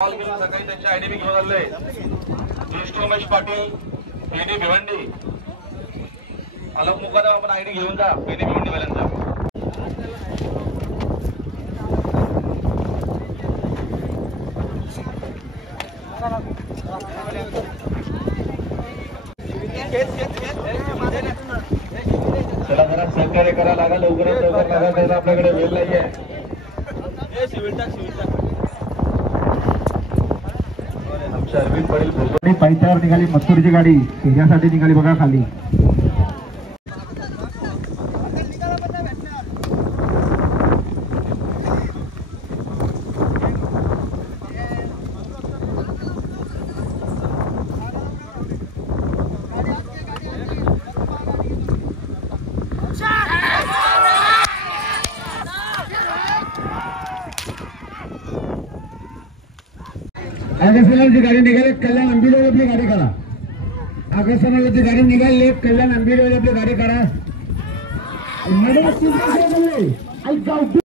सकाळी त्यांच्या आयडी घेऊन आले ज्येष्ठ उमेश पाटील पेनी भिवंडी अलग मुकादम आपण आयडी घेऊन जा पेनी भिवंडी वाल्यांचा चला जरा सहकार्य करा लागा लवकरात लवकर लागा आपल्याकडे वेळ नाहीये अरविंद पटेल भोसडी पायथ्यावर निघाली मथुरची गाडी त्याच्यासाठी निघाली बघा खाली आगसनाची गाडी निघाली कल्याण अंबिलोली आपली गाडी करा आगसनाची गाडी निघाली कल्याण अंबिलोली आपली गाडी करा